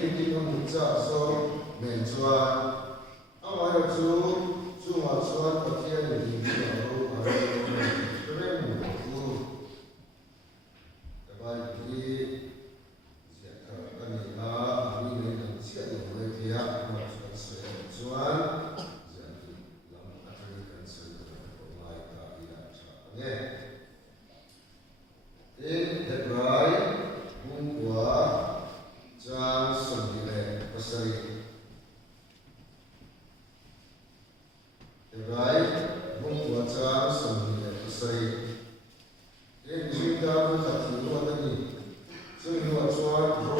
kinh ông cha so men chuan ông ai chú mà chuan có thiên thì nhiều ở đây mình cũng cái bài đi sẽ thở cái này là mình nên làm chuyện của người kia mà chuan sẽ chuan sẽ làm cái cần sự của lại cả đi làm sao nhé in the bride mung qua John Sundile Pasari. The right mung qua John Sundile Pasari. In Juda Bukati Wadani. So you are sworn to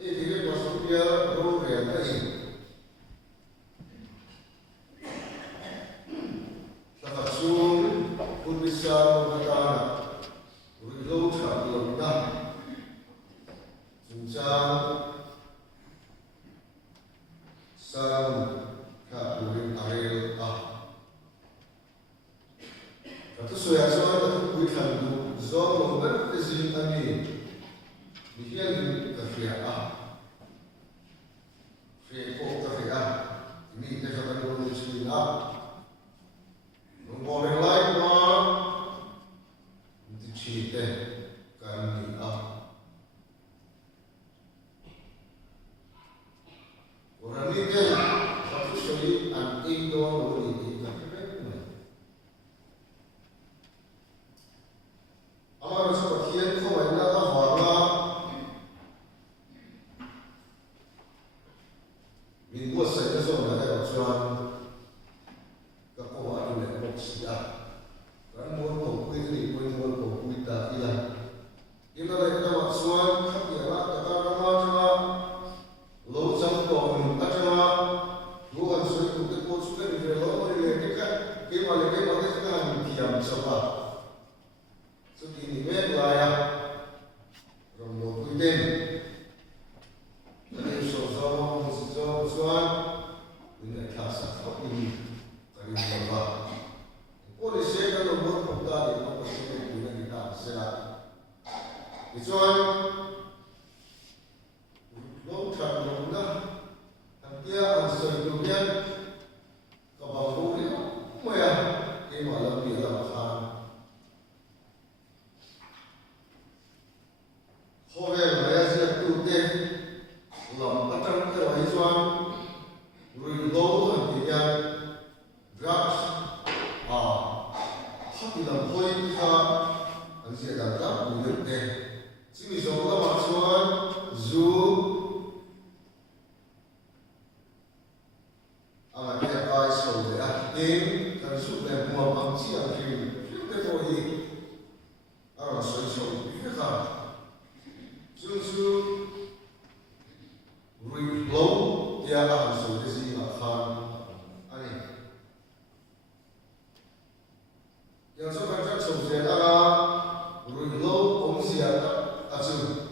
if you was here, program. Takasung Kubisa Makana Urido Chakulona Sunjang Sam Kapurin Arel Kata Soyasoan Kata Kuitandu Zon Logan Izin Ani Dihian Kafia Fiyeko Kafia Ini Kata Kata Kata Morning light one, the cheat can be up. Or a little, officially, an indoor reading. Our support here for another horror. We was a lesson that I was one. Kan mon ko kuili ko mon ko kuita ila ila le ta wa suan khat ya la ta ka ma ta lo chang ko mun ta ta lu an sui ku te ko su te ni lo mo le te ka ke ma le ka ni tiam sa ba so ki ni ve la ya rom lo kuiten ta so so mo so suan ni ka sa ko ni ta ni ba Ora chega no mundo vontade não consegue cuidar de nada, será? Então, não trago nada, até a solução kabaru ni moya ke malam dia lah Hovel maya sia tu te lam patang ke waiswan ruido antinya drugs thì làm thôi ha anh sẽ làm các buổi luyện đề chỉ vì số các bạn xuân dù à cái ai sầu để ăn tím cần suốt ngày mua bằng chi ăn phim cái thôi à là sôi sầu cái ha chú rồi lâu thì ăn sầu cái gì mà phan anh yang so kan so se ala ru lo om sia ta asu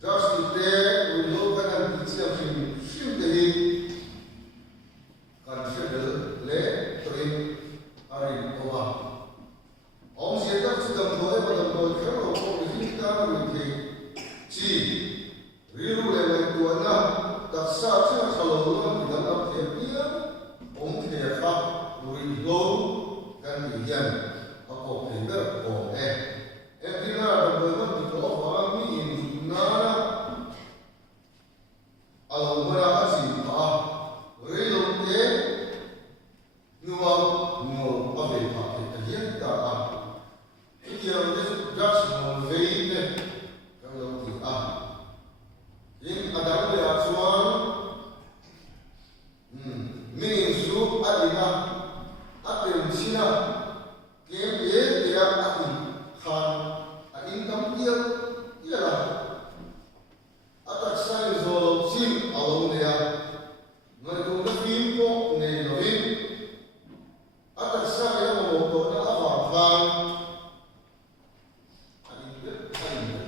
just te ru lo kan an ti sia film de hi kan se de le trin ari owa om sia ta su dam doi ba dam doi kha ro ko ri ta ru ke chi ri ru le le tu na ta sa cha sa lo lo ni dam dam te pia om te kha ru lo kan diyan ako pinter o pina berbeza di orang ini nara alam berasi relo te nuang no pakai dia tak dia just vein kalau tidak ini ada reaction minggu adina atem sina kem dia akan khan income dia ialah atak sai zo sim along dia ngai tu na film ko ngai novin atak sai yang mo to na afa khan ani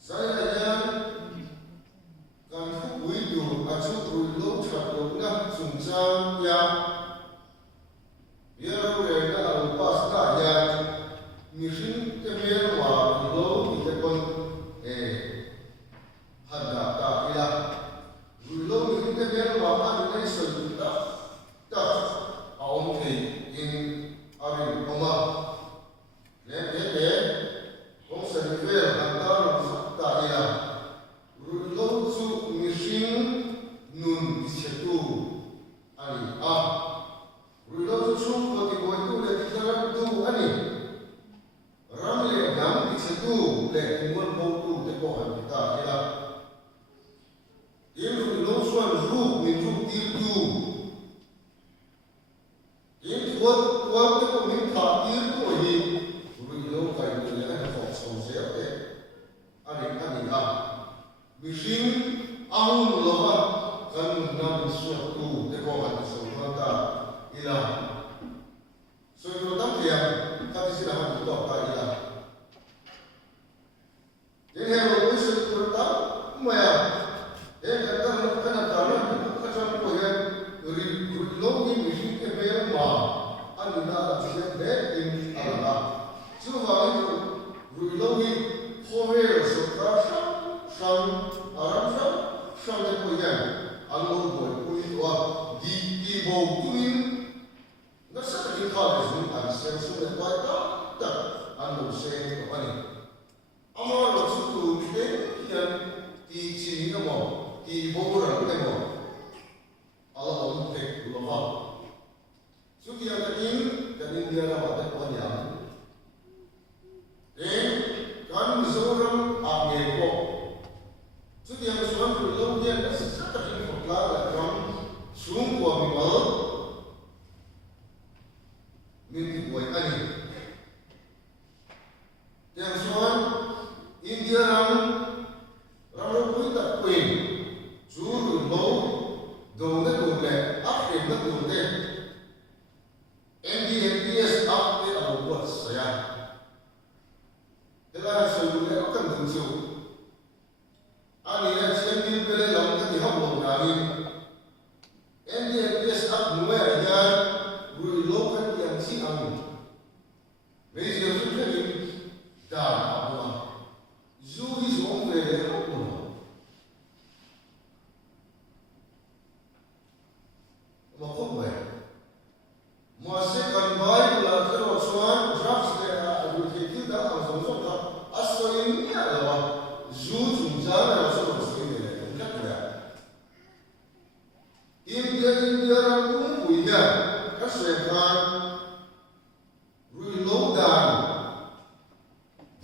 sai là nhân cần phúc quý đủ chút rủi lỗ chặt lỗ ngã dùng trang ya ya rồi là ở pas cả ya mission cái miếng hòa lỗ thì cái con hạt đá ta ila rủi lỗ mission cái miếng hòa ăn cái sợi ta ta ông thì in ari oma le ông sẽ đi về hàng ta làm sắc ta ila rủi lỗ su mission nun disetu ani rủi lỗ su có thì gọi tu le kita tu ani ram le gam disetu le muôn vô tu te ko han kita ila in rủi lỗ suan ru min ru ti tu in tuat te ko min tha ti tu hi rủi lỗ kai tu le an fo so se ate ani mission ahun lova kan nam suat tu te ko han so ta ila so itu tam dia kami sudah mentok ta ila jadi kalau isu itu tak maya kan ko ya lo ni mission ke mer ma anina la se de in ala so va lo ni howe so ta sam aram sam de ko ya alo boy ko wa di bo tuin na sa ka ka su an se su de pa ta alo se ko ani amar lo su tu de ya ti chi ni mo ti bo ra de mo ala on te lo va su ti ya in dia ra ba de ko ya kan zoram a nge ko su ti ya suan ru lo dia na sa ta ki ko la la ram sung ko mi ma min ti boy ani yang suan india ram ro pui ta queen su ru lo do na do le ap ke na do de NDPS ap te a lo sa ya ela so le kan du su ani ya chen din pele lam ta di ha bo na ni NDPS ap nu ya ru lo kan yang si ang me ji su ke ni da ma zu hi so on le le ko ma ko ba mo se kan bai la ke ro suan drafts le a ru ke ti da a so so ka aso yin ya la wa zu zum za na so so ni le ka ya India ram kum pu ya ka se kan ru lo dan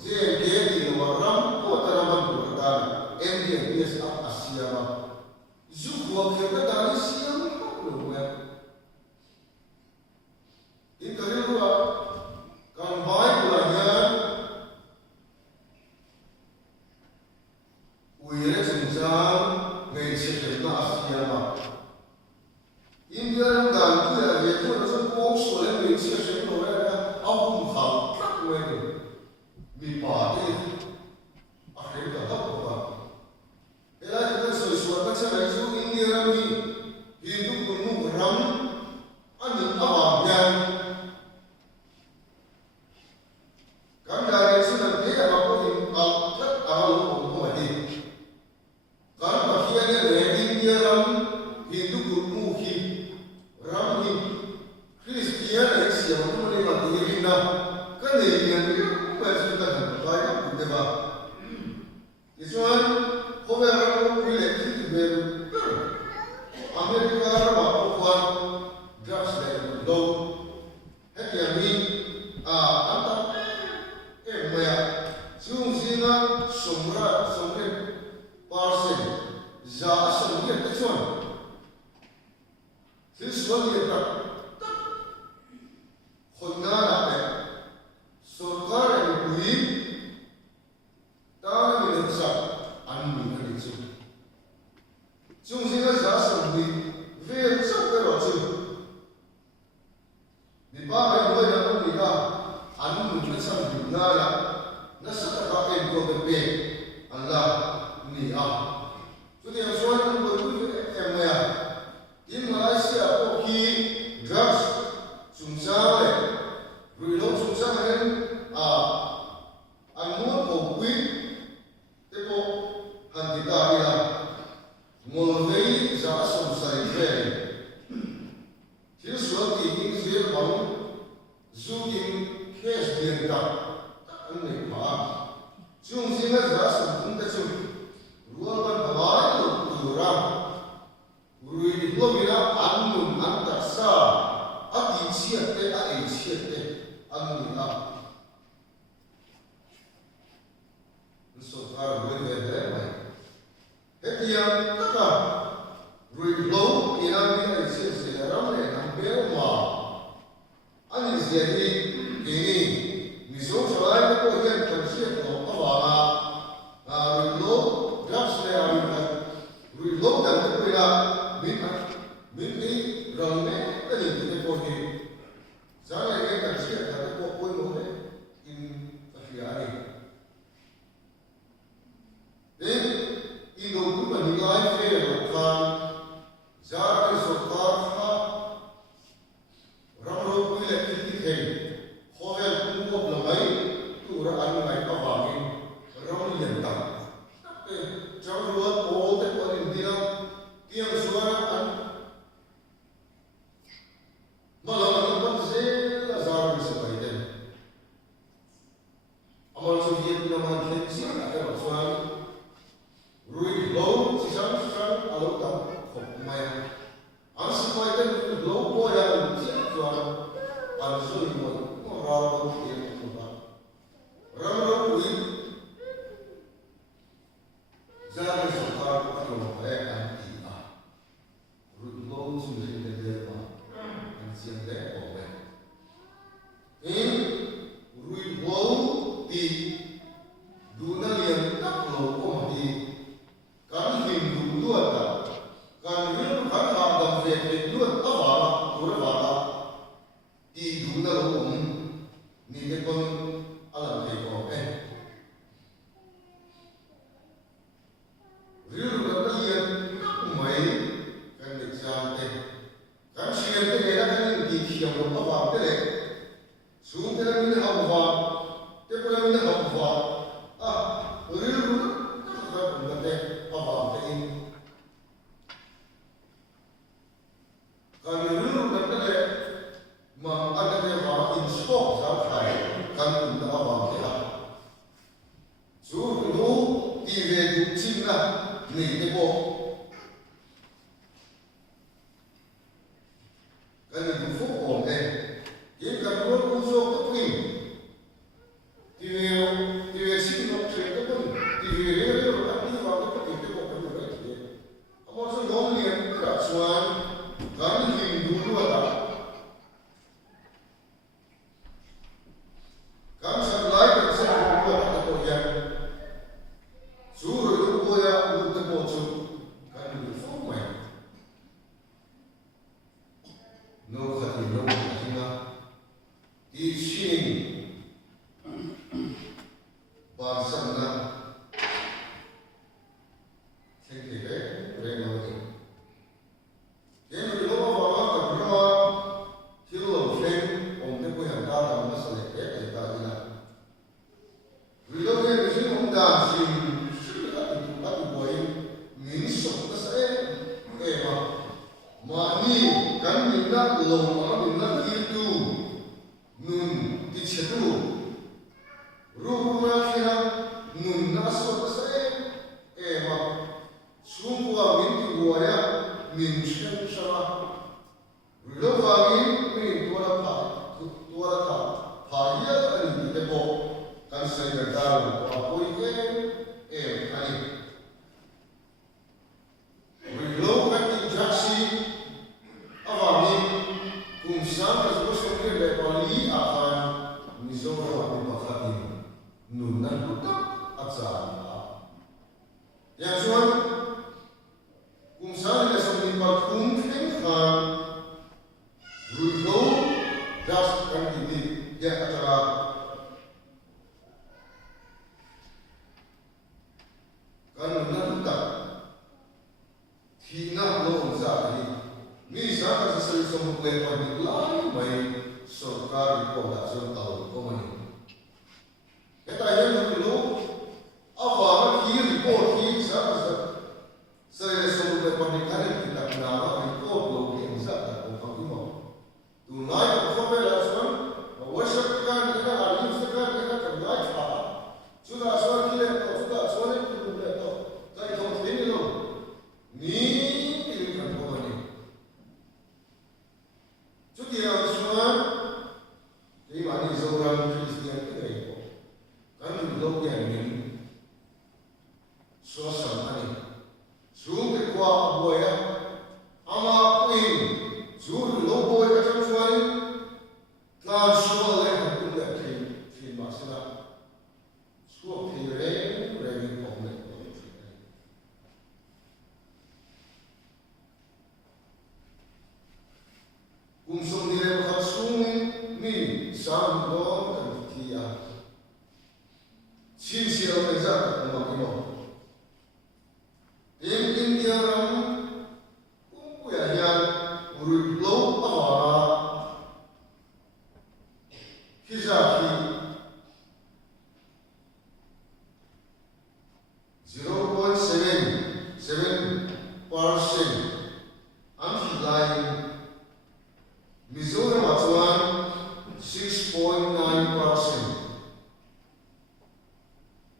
je ke ti wa ram ko ta ram ko ta India yes a asia ba zu ko ke ka da ni sia ko lo ya in kare ruwa kan bai la ya uire sinjam ngai se ke na asia ba India ram dan tu ya ye to na so ko so le ngai se se no ya a hum kham kak we ni mi pa de a ke ta ta ba ela ke so so ka cha na su India ram ni hindu kunu ram ani awa yang kan dari sunan te apa ko in al kat awal ko di kan bagiannya dari India ram hindu kunu hi ram hi Kristian Asia ko ni ma di na kan ni yang ni ko su ka ba ya de ba isuan ko ba ram ko le ti be Amerika ram ko kwa drugs le lo het ya ni anta moya chung sina somra somre parsen za somre ta chon sil suan ye ta khonna na ne sarkar ni pui ta ni ne sa an ni ni chu chung sina za somri ve sa pe ro chu ni ba ai mo na ni da an ni ne sa ni na ya na sa ka en ko be Allah ni a tu dia suan an ko tu em ya in Malaysia ko ki drugs sumsa le ruilo sumsa hen a an mo ko wi te ko han ti ta ila ngol vei za sumsa le Hier soll die Insel bauen, so den Cash den da, an den Park. Zum Sinne das und dazu. Ruang berlari turang. Uri lobira anun antasa. Ati siate ai siate anun a. So far with that way. Hetian taka. Uri low inami ai siate ramle Belma, ani jadi ini, misal selain itu yang tersiap lo apa, rilo, gas le arikat, rilo dan terpila, mimpi ramai tadi kita pergi, saya yang tersiap tapi kok pun boleh in tersiari. Dan itu pun menilai fair kan, jadi sokar Ramro kuila kitikhen, khovel kumko blamai, tura anu ngai pawagin, ramro yentang. Jamruat all the one in dinam, tiang suara an. Malam tempat saya lazar disebut itu. Amal Soviet nama Kensi ada suara. Rui low sisam alur tam khomai. Asyik itu low boya. Tuan, ansul itu orang yang berubah. Ramai itu jangan sukar kalau mereka tidak. Rutlo sudah terjadi, ansiang deh boleh. In rutlo di dunia yang tak loh di kan Hindu dua tak, kan Hindu kan ada Hindu dua apa, dua apa. Di dunia ni dekon alam dekon Riu kata yang mai kan exam kan siang kan di siang apa apa Sudah ini apa tepulah ini apa Riu kata apa ini kan Riu kata ada yang inspok sampai kan untuk apa dia. Suruh TV Cina ni tebo. Kan itu fokus Dia kan perlu usul keping. TV Cina cerita pun TV dia tapi waktu keping tebo kan berarti. Amal sendiri yang kerasuan kan Hindu dulu ada. Kan sebelah itu saya buat ada proyek. Suruh itu boleh untuk bocor kan itu format. No hati no hatinya di sini bangsa mana sendiri mereka ini. Yang kedua bahawa kedua kilo flame untuk yang datang masalah kita ini. Bila dia mesti mengundang si sudah itu boleh minsok saya mani kan minat lomba minat itu nun dicetu rumah kita nun nasok saya sungguh minti buaya minsok sama bila bagi min tua pahaya ini tebo kan saya tahu apa itu ani Rio kan injaksi awami kumsam terus ke Bali akan nizora wa bakatin nunan buta atsara yang suan kumsam le som nimbat kan Rio das kan di dia acara ta hiện lu awa ki report ki sa sai so de public health ta na report lo ki sa ta ko ki mo tu lai ko pe la son worship kan ka ali se kan ka lai fa chu da so ki le to chu da so le ki le to tai to ni lo ni ki kan ko ni chu ki ya so cái mà đi sâu răng Christian cái này có những lâu dài những số sản này xuống cái qua buổi á ama queen xuống lâu buổi cái trong xuân là số lên học cũng là thì mà sẽ là số thì rèn học này cùng sống đi lên học xuống ni sam lo kan kia sin siêu cái gì cũng mặc nó in India ram cũng có nhà rồi lâu à khi ra khi 0.77% anh chỉ lại Mizoram atuan 6.9%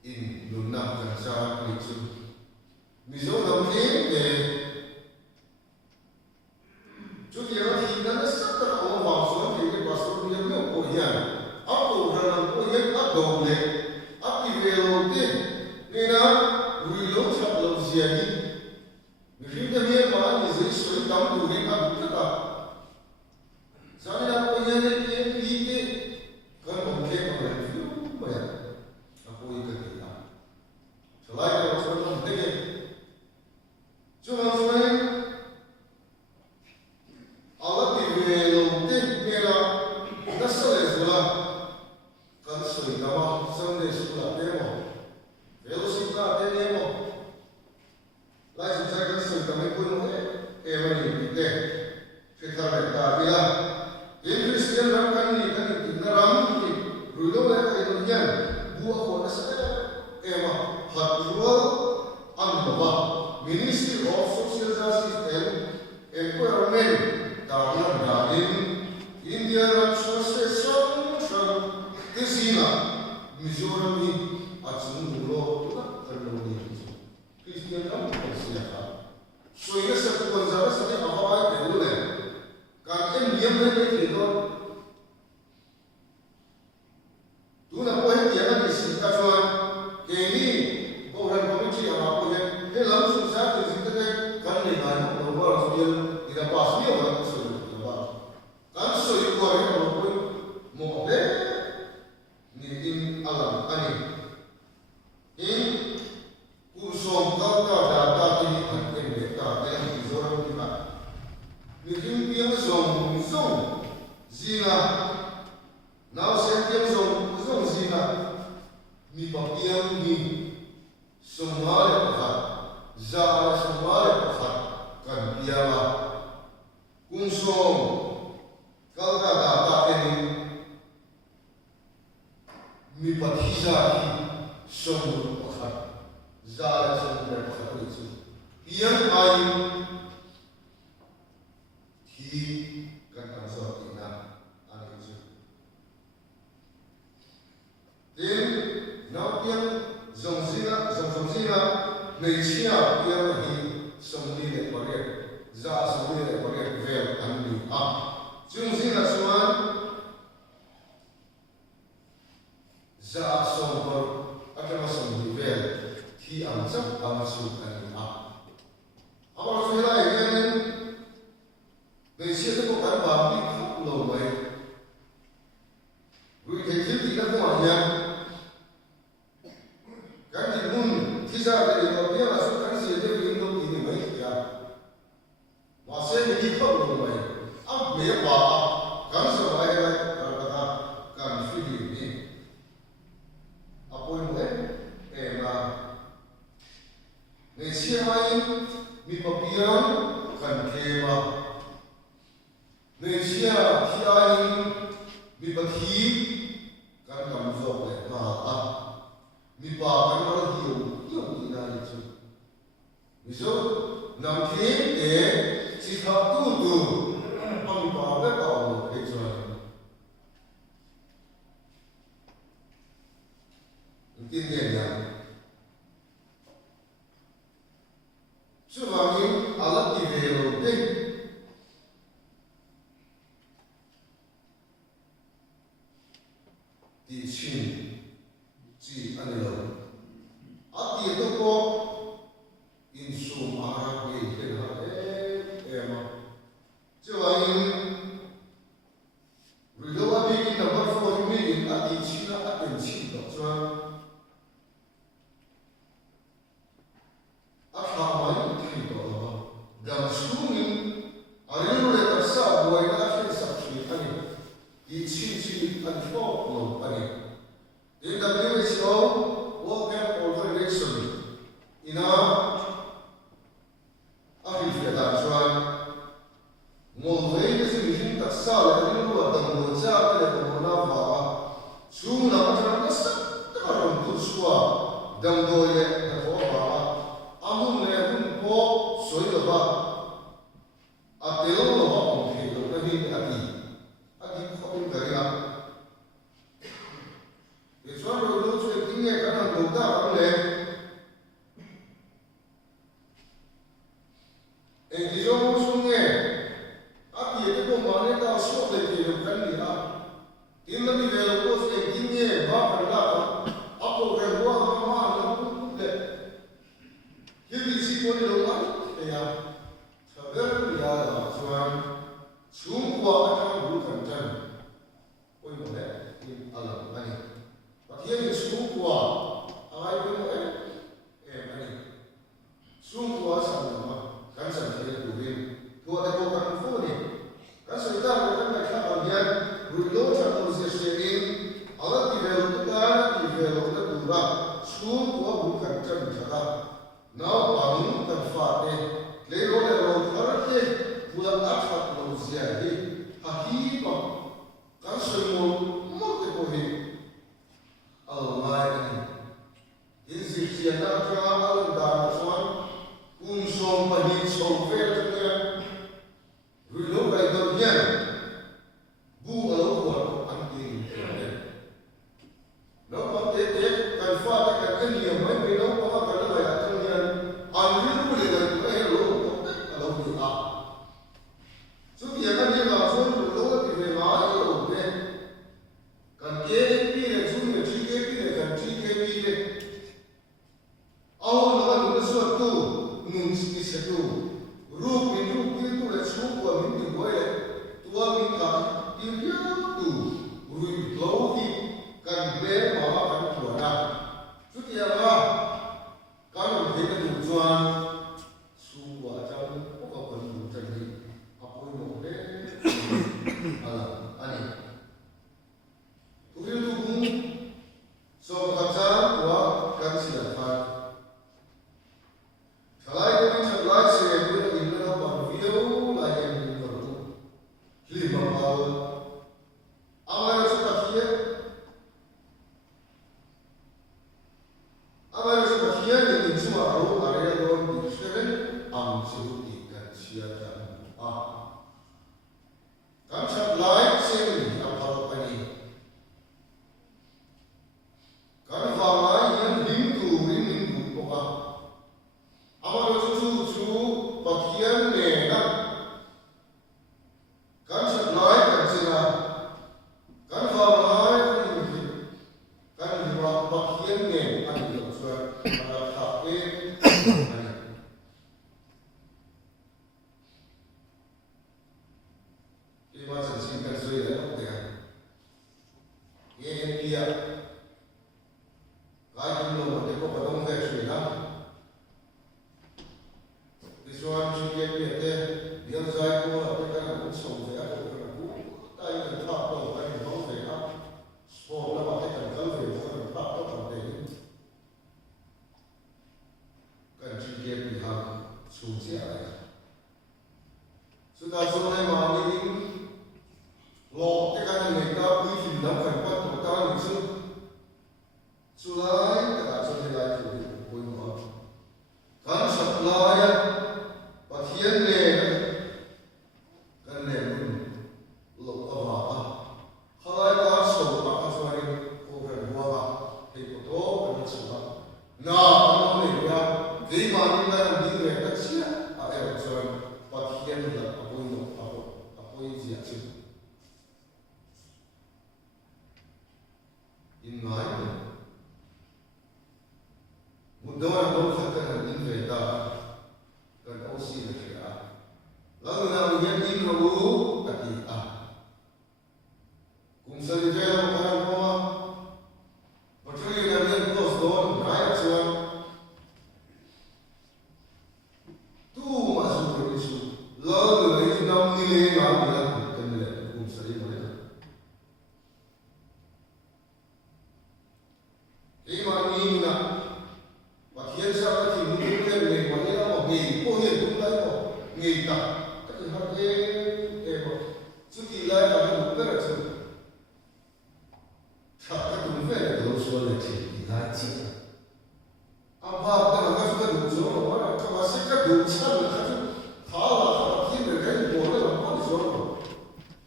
in Lunam Kansa Litsu. Mizoram came there. Judia he done such a home of so he was so near no Korean. Up to Ranam Korean, up down there. Up the railroad there. Nina, we looked up those Ziani. The Rinda man is so down to him up to the Sana aku yang ini kan mungkin mereview banyak aku ikut kita. Selain itu saya penting cuma saya Allah diberitahu mereka nasal sekolah kan sudah nama sampai sekolah demo, velocita demo, lain saya kan sudah mengikut ini deh kita berita bila in Christian ram kan ni ram ni rulo le kai no yan buah ko na sa ema hatrual anwa Ministry of Social Justice and Environment Darla in India ram association tisina Mizoram ni achung rulo na karno ni Christian ram ko siya so ina sa ko sa ni awai pelu le kan em liam le ke to tu na ko he ya ni sin ka chuan ke ni bo ran committee ama ko he lam su sa ke sin te kan ni ba no ba so ye ida pas mi ba so ye ba kan so ye ko he no ko mo le ni in alam ani in kursom ka da ti kan em le ta ni zoram ni ba你听别人说zina now say别人说zina你把别人你somale pahat za somale pahat kan piala kung som kalka data ini mi pathiza ki som pahat za somale pahat itu yang ayu kan so ina ani ju then now pian zongzina nei chia pian hi somni le pare za somni le pare vel anni a zongzina suan za somor atama somni vel thi am chap am su ani a amar so lai again Ngày xưa tôi có cán bạc đi khắp lầu này Vì thế thiếu thị đã không hỏi nhạc Cán thị môn Thì ra cái điều đầu tiên là số cán gì cho vì không thì mấy thì à Mà sẽ đi khắp lầu này Áp mẹ bà Cán sợ lại này Cán suy nghĩ đi Áp ôi mẹ Em là Ngày xưa ai tin nhẹ nhàng chú vàng in Allah đi về rồi đấy đi xin chỉ anh rồi ở tiền đâu có in sum ara về thế nào em mà chú vàng in rồi đâu ở bên kia number 4 million ở đi xin là ở bên xin đó chú dan sungin arilu le tarsa boy na akhir sakhi ani di chin an fo lo ani in WHO World Health Organization ina akhir fiada chuan ngolvei ne sin tarsa le arilu wa dang lo cha le ko na va chung na ma na sa ta ron tu suwa dang do le na fo va amun le hun po soi lo ba Ateu lo ba on thi lo na hi ati khopin kariya ye chuan ro lo chu ting ye kana lo ta am le e di jo mo su nge ati ye ko ma ne ta so le ki lo kan ni a in na ni ve lo ko se ting ye ba par la apo re wa ma na pu le ye di si ko ni lo ma e ya Sabar ya Tuhan, sungguh akan bukan dan, oi boleh in alam ani. Bagian sungguh, awal pun ani. Sungguh sama kan sampai tuhin. Tua ada bukan phone ni. Kan sudah bukan mereka bagian rulo satu sesuatu alat develop dua. Sungguh bukan dan jaga. Now bangun terfate. Lero harke bulan akhir lo ziadi hakiba kan semua murte kohi almai insi siana ka al darasan unsom pahin solver nya rulo kai dornya bu alo ko anting no pate te kan fa kan ni mai be no pa ka la ya nya anru le da ko so dia kan dia langsung berdoa di rumah itu deh kan dia pilih sunnah dia pilih kan dia pilih awal lawan sesuatu mungkin sesuatu rup itu le semua minta boleh tua minta dia tu rup lagi kan dia malah kan tuana so dia lah kalau dia tujuan suwa jauh ani ubil tubuh so kata wa kan silakan selain itu sebelah saya pun ingin apa video lain yang baru 5 tahun awal sepertinya yang semua orang area orang di sini amsuti kan siapa kan sebelah sini apa ini kan fahamai yang minggu pokok awal cucu bagian mereka kan sebelah kan sila kan fahamai kan bagian mereka itu sudah pada tapi macam singkat saya dah okey. Ye dia kaji lo teko padong versi lah. Visual juga kita dia saya ko apa kan song saya ko kan tai kan tak tahu kan dong saya sport lah apa kan kalau saya tak tahu kan một đôi là một phần thân hình về ta cần oxy là gì à lần nào mình nhận in vào bố là gì à cùng sơ đi theo một cái không một cái gì là nên có số cái chuyện tu mà dùng cái gì lỡ người ấy năm mươi năm mà cần lệ cùng sơ đi vào đấy thế mà nhìn là và thiên sao thì muốn biết về mà đi đâu mà nghỉ cô hiền cũng đấy mà nghỉ tập cái gì hơn thế mà chứ kỳ lại là cái đúng là chứ thật cái đúng về là đồ số là chỉ kỳ lại chỉ à và cái là cái đúng số mà nó cái mà sẽ cái đúng chân là cái thà là thiên về cái bộ đó là có số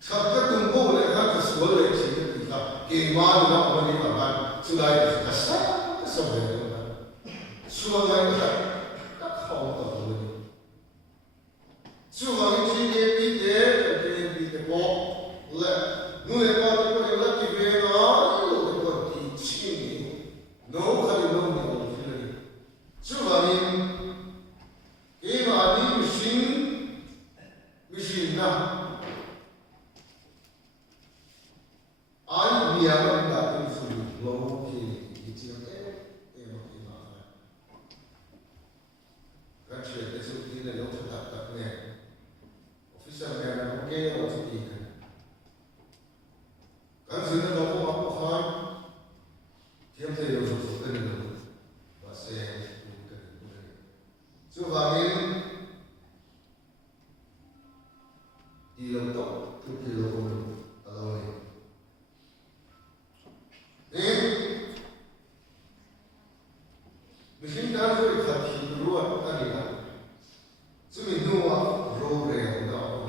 thật cái đúng bộ là cái số là chỉ cái kỳ là kỳ mà nó có đi vào ban chứ lại là cái sao về Chúa ngài đã không tập được. Chúa ngài chỉ để đi để bỏ lệ người ta đi qua đi về nó rồi còn đi chi nó khai nó nhiều chuyện. Chúa ngài cái mà đi machine na ai biar kita itu low key kecil các chuyện cái sự tin là lúc tập nghề official nghề là ok là sự tin các thứ nó đâu có bóng khói thêm thầy đều dùng số cân được và xe cũng cần chưa vào đến đi lâu tổng thực thì lâu rồi đến mình xin đã rồi thật thì luôn ta đi làm chứ mình nuôi rô rèo đó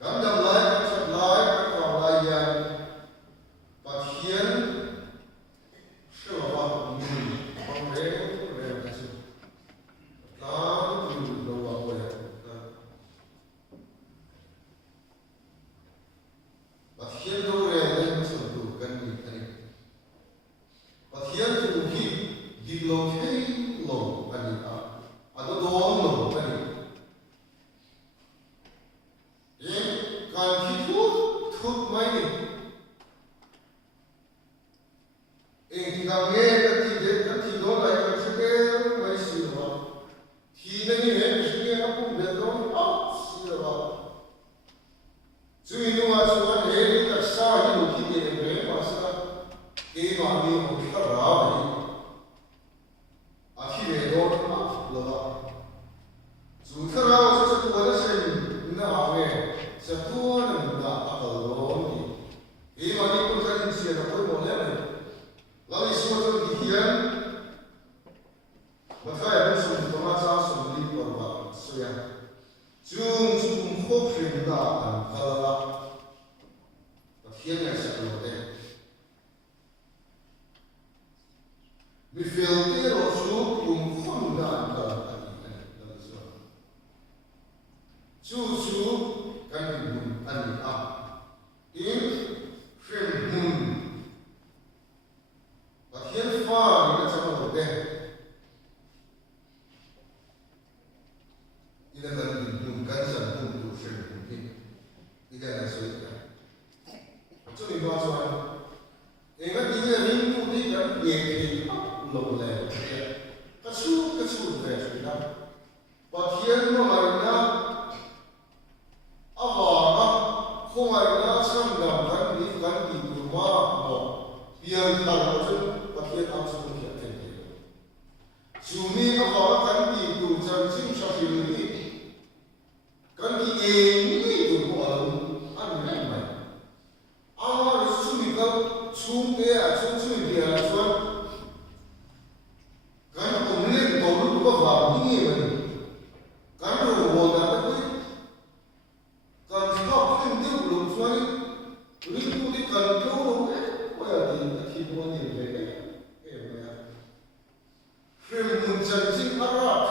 cảm động lại cảm sạch lại cảm còn lại và khiến sự vào mình không rèo ta sự đó từ đầu vào rồi và khiến rô rèo lên sự đủ cân bị thay và khiến từ khi đi lâu thấy lâu anh đi à ada doang lâu anh đi kan itu thut mai ni tinggal kan tidur lagi kan sekarang mai siapa tidak ni sekarang aku betul siapa cuma itu macam ni tak sah hidup kita ni masa mami kita ramai akhirnya doang lepas Sutra sesuatu ada sih nak apa sesuatu nak apa lagi ini mami pun kan siapa pun boleh lalu semua dihian makanya pun semua masa semua diperbuat soalnya jung jung hope rendah kalau akhirnya sesuatu mi filter osu yung fonda ka Susu kan bun ani a in frame mun bagian fa ni sama hote ida kan bun kan san bun tu frame bun ni ida na so ida so ni ba so ingat dia rindu ni kan ye lâu lệ các chú về rồi đó và thiên nó lại nhá áo vỏ không ai nhá xem làm gắn đi từ hoa một tiền thằng nó chứ và thiên áo chú hiện thành thế chú mi áo vỏ gắn đi từ chân chim cho thì đi gắn đi nghề từ hoa ăn này mày áo nó chú mi các chú cái chú mi kia là chú kan umle tolu ko va ni ni kan ro wo da ko kan stop tin di lu swani ri ku di kan ko ko ya di thi bo ni le e ma frame mun chan sin ara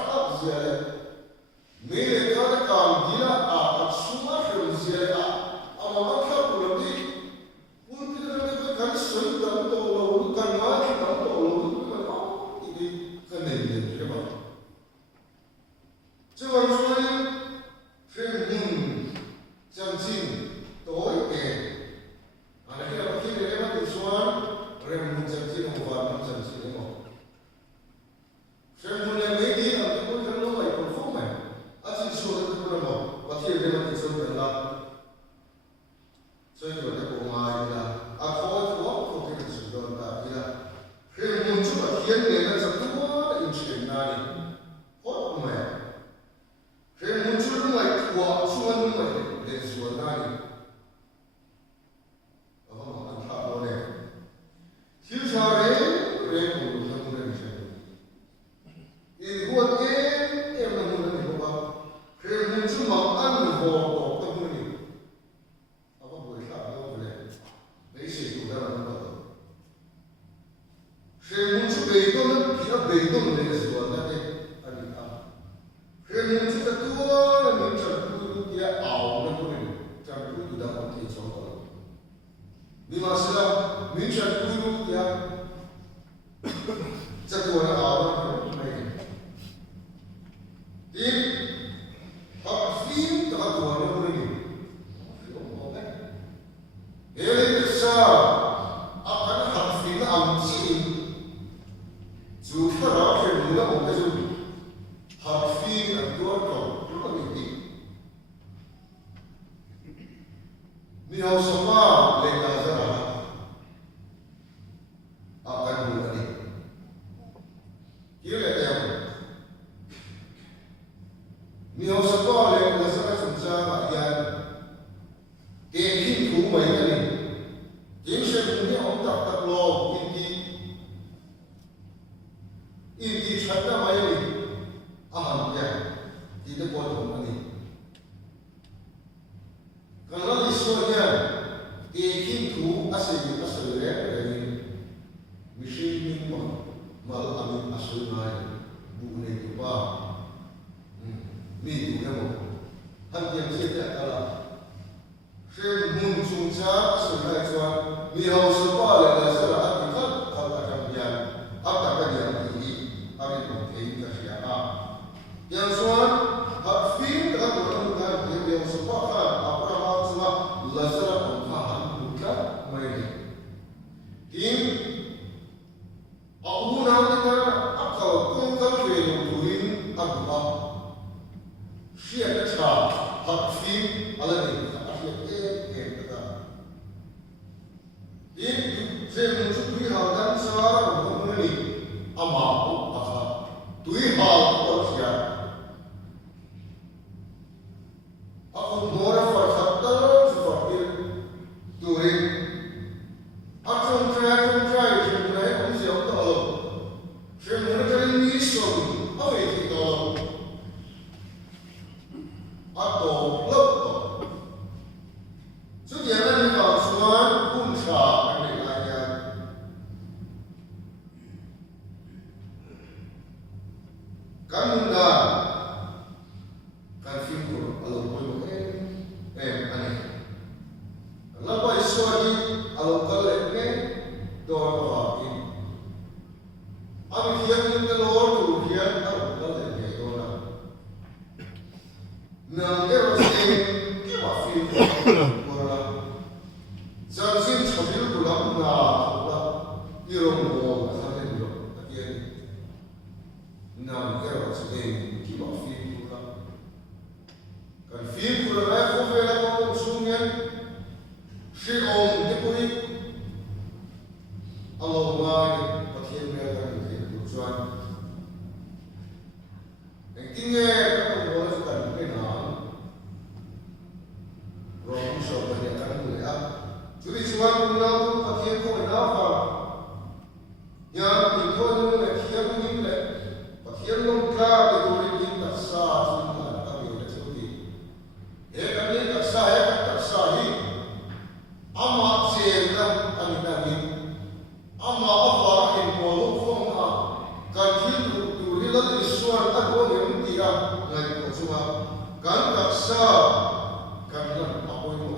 thiên để nó sắp tua in chuyện này hốt mẹ thế muốn chút lúc này của xuân lúc này để xuân này không ăn thả đâu này thiếu sao đấy đấy cũng không nên chơi thì buat em là muốn làm gì không thế muốn chút mà ăn hồ hồ tâm này không buổi thả đâu này đấy sự cũng đã làm được thế muốn chút bề tôi thì nó bề tôi để xuân này anh đi ăn thế muốn chút cái tua là mình chẳng cứ kia ảo nó cũng này chẳng cứ từ đâu cũng thấy xong rồi nhưng mà sao mình chẳng cứ kia chắc tua nó ảo nó này thì học phim cho các tua nó cũng này không có đấy thế nên sao akan học phim nó âm chỉ dù cho đó thì mình nó một cái gì học phim là tua cầu rất là bình tĩnh nhiều số mà lên là rất là akan buat ini kira yang nhiều số mà lên là rất là sẵn sàng và yan tiền khi thú mấy cái này chính sẽ cũng như ông tập tập lô in đi chặt ra mấy này hẳn ya thì nó quan trọng cái này kalau Israelnya ikin tu asal ini mesti mal amin asal nai bukan itu pa ni tu yang han yang saya kata saya muncul cak sungai cuan ni harus apa lagi salah hati kan kalau akan yang apa kan yang ini apa itu kita siapa yang cuan hafim tak berlaku yang sepakat apa Lazara pengkahan buka main. Tim aku nanti akal kongkal keluhin apa siapa cah hafim ala ni asyik kata. Tim saya mencuri hal dan seorang mengenai amaku apa tui hal kerja. Aku mora farhatan Turin, aku try, kamu siapa tahu? Saya mula cari mission, apa itu tahu? Atau laptop. So jangan lupa semua kunci penilainya. Kamu dah kan figur kalau boleh aneh. Lapa iswadi kalau kalene doa doa ini. Abi kian kita lor tu kian kalau kalene doa. Nanti pasti kita film orang. Jangan sambil pulang nak irong mo asal ni dulu. Kian. Nanti pasti kita film orang. Kan film orang aku vela kau sunyian. Si om dipuri Allah mai pathian mereka di tujuan. Intinya kalau boleh kan kenal, orang sobat yang akan melihat. Jadi cuma mengenal pathian kau apa? Yang itu adalah pathian ini, pathian lengkap itu kita sah semua kami ada seperti. Kami tak sah ini. Amma sehingga kami amma Allah yang melakukan kajian tulisan Islam atau yang tidak lagi cuma kan taksa kami apa itu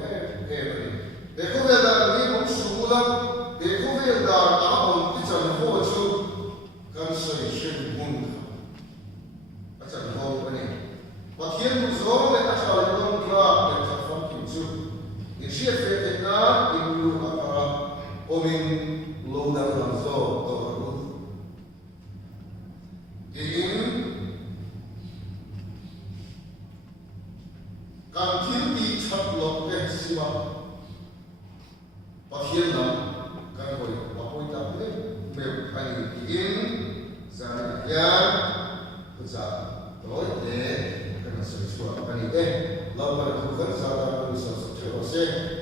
Dekho ada ni semula dekho ada apa kita mau kan saya pun macam apa ni bagian musuh mereka selalu mengklaim dan terfam itu Insyaallah fitna ibu akara omin loda langsung terus. Ingin yan sa tối để cái nó sửa chữa cái này đấy lâu mà không cần sao đâu sửa chữa sẽ